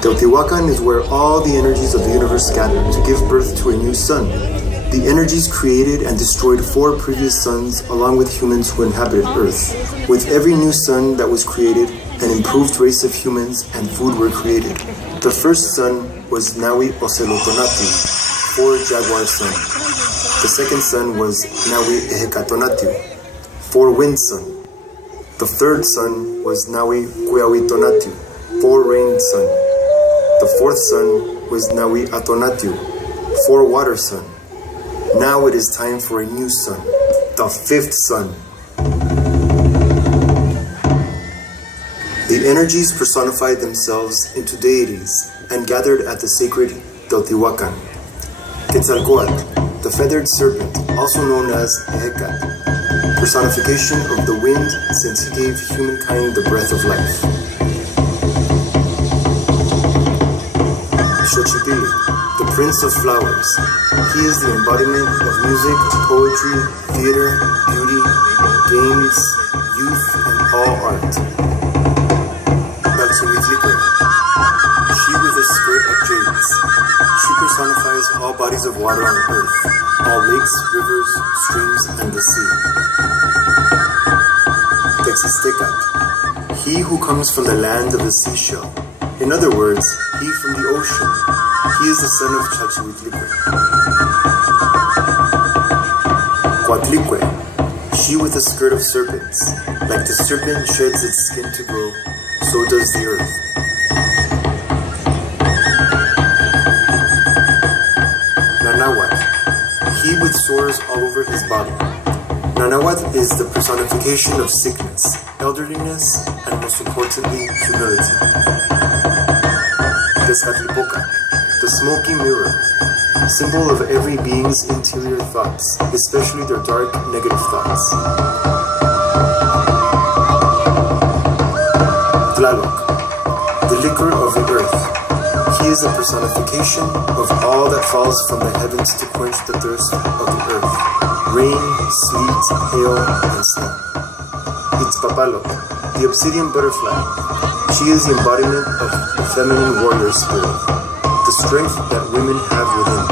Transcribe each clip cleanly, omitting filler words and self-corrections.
Teotihuacan is where all the energies of the universe gather to give birth to a new sun. The energies created and destroyed 4 previous suns along with humans who inhabited Earth. With every new sun that was created, an improved race of humans and food were created. The first sun was Nawi Ocelotonati, 4 jaguar sun. The second sun was Nawi Ehekatonatu, 4 wind sun. The third sun was Nawi Cuehuitonatu, 4 rain sun. The fourth sun was Nawi Atonatu, 4 water sun. Now it is time for a new sun, the 5th sun. The energies personified themselves into deities and gathered at the sacred Teotihuacan. Quetzalcoatl, the feathered serpent, also known as Ehecat, personification of the wind since he gave humankind the breath of life. Xochipilli, the Prince of Flowers. He is the embodiment of music, poetry, theater, beauty, games, youth, and all art. Xalchihuitlique, she with a skirt of jades. She personifies all bodies of water on earth, all lakes, rivers, streams, and the sea. Texistecat, he who comes from the land of the seashell. In other words, he from the ocean. He is the son of Xalchihuitlique. Coatlicue, she with a skirt of serpents. Like the serpent sheds its skin to grow, so does the earth. Nanahuatl, he with sores all over his body. Nanahuatl is the personification of sickness, elderliness, and most importantly, humility. Tezcatlipoca, the smoky mirror, symbol of every being's interior thoughts, especially their dark, negative thoughts. Tlaloc, the liquor of the earth. He is a personification of all that falls from the heavens to quench the thirst of the earth. Rain, sleet, hail, and snow. Itzpapaloc, the obsidian butterfly. She is the embodiment of the feminine warrior spirit, the strength that women have within.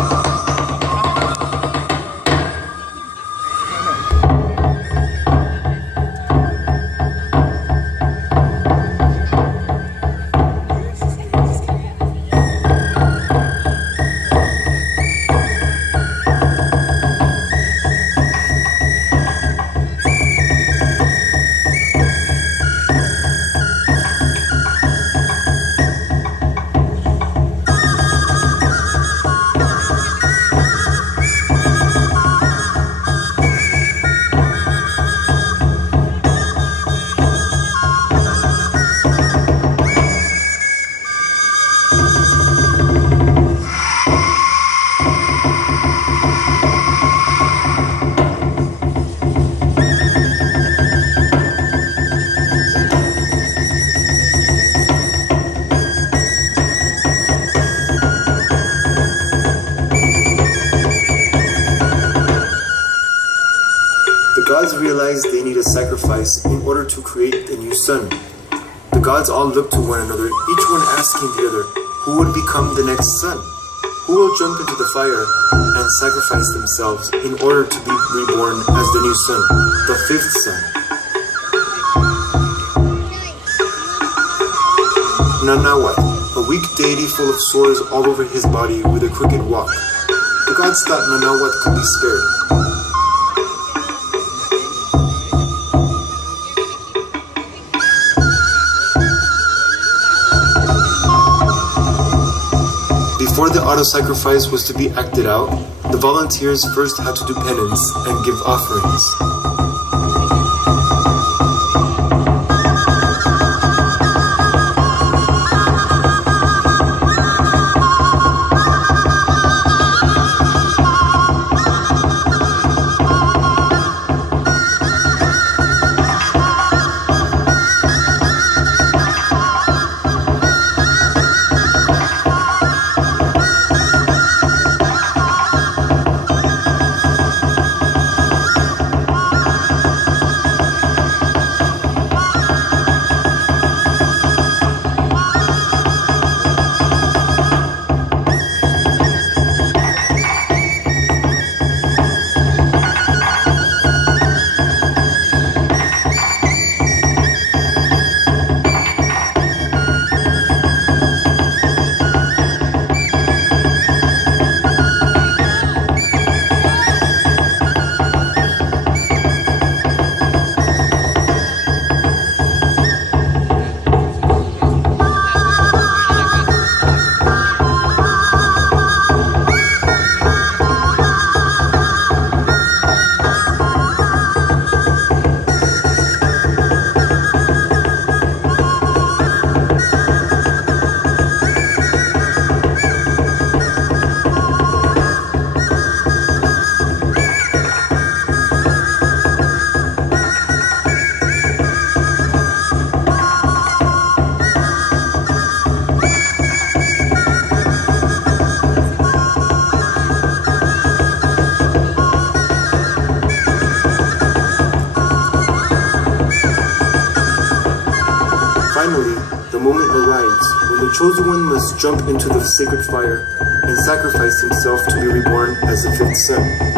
Realized they need a sacrifice in order to create a new sun. The gods all looked to one another, each one asking the other, who would become the next sun? Who will jump into the fire and sacrifice themselves in order to be reborn as the new sun, the 5th sun? Nanahuatl, a weak deity full of sores all over his body with a crooked walk. The gods thought Nanahuatl could be spared. Before the auto-sacrifice was to be acted out, the volunteers first had to do penance and give offerings. moment arrives when the chosen one must jump into the sacred fire and sacrifice himself to be reborn as the fifth son.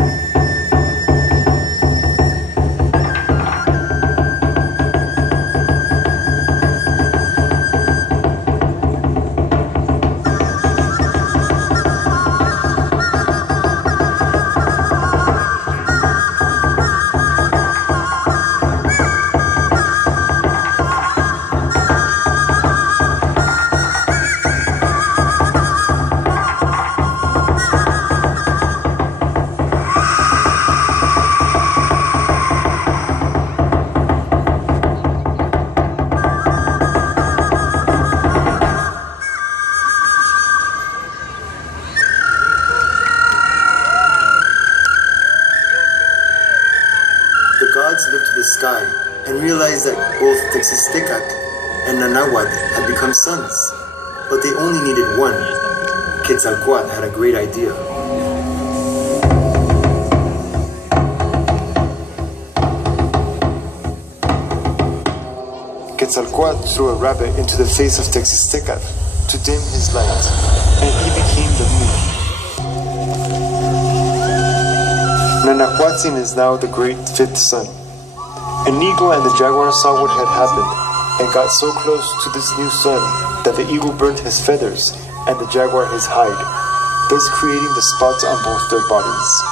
The gods looked to the sky and realized that both Texistecat and Nanahuatl had become sons, but they only needed one. Quetzalcoatl had a great idea. Quetzalcoatl threw a rabbit into the face of Texistecat to dim his light, and he became the moon. Nanahuatzin is now the great fifth son. An eagle and the jaguar saw what had happened and got so close to this new son that the eagle burnt his feathers and the jaguar his hide, thus creating the spots on both their bodies.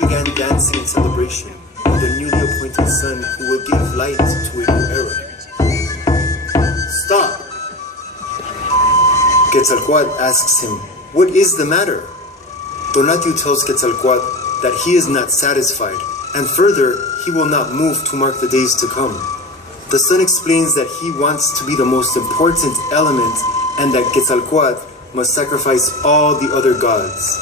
Began dancing in celebration of the newly appointed son who will give light to a new era. Stop! Quetzalcoatl asks him, "What is the matter?" Tonatiuh tells Quetzalcoatl that he is not satisfied, and further, he will not move to mark the days to come. The son explains that he wants to be the most important element and that Quetzalcoatl must sacrifice all the other gods.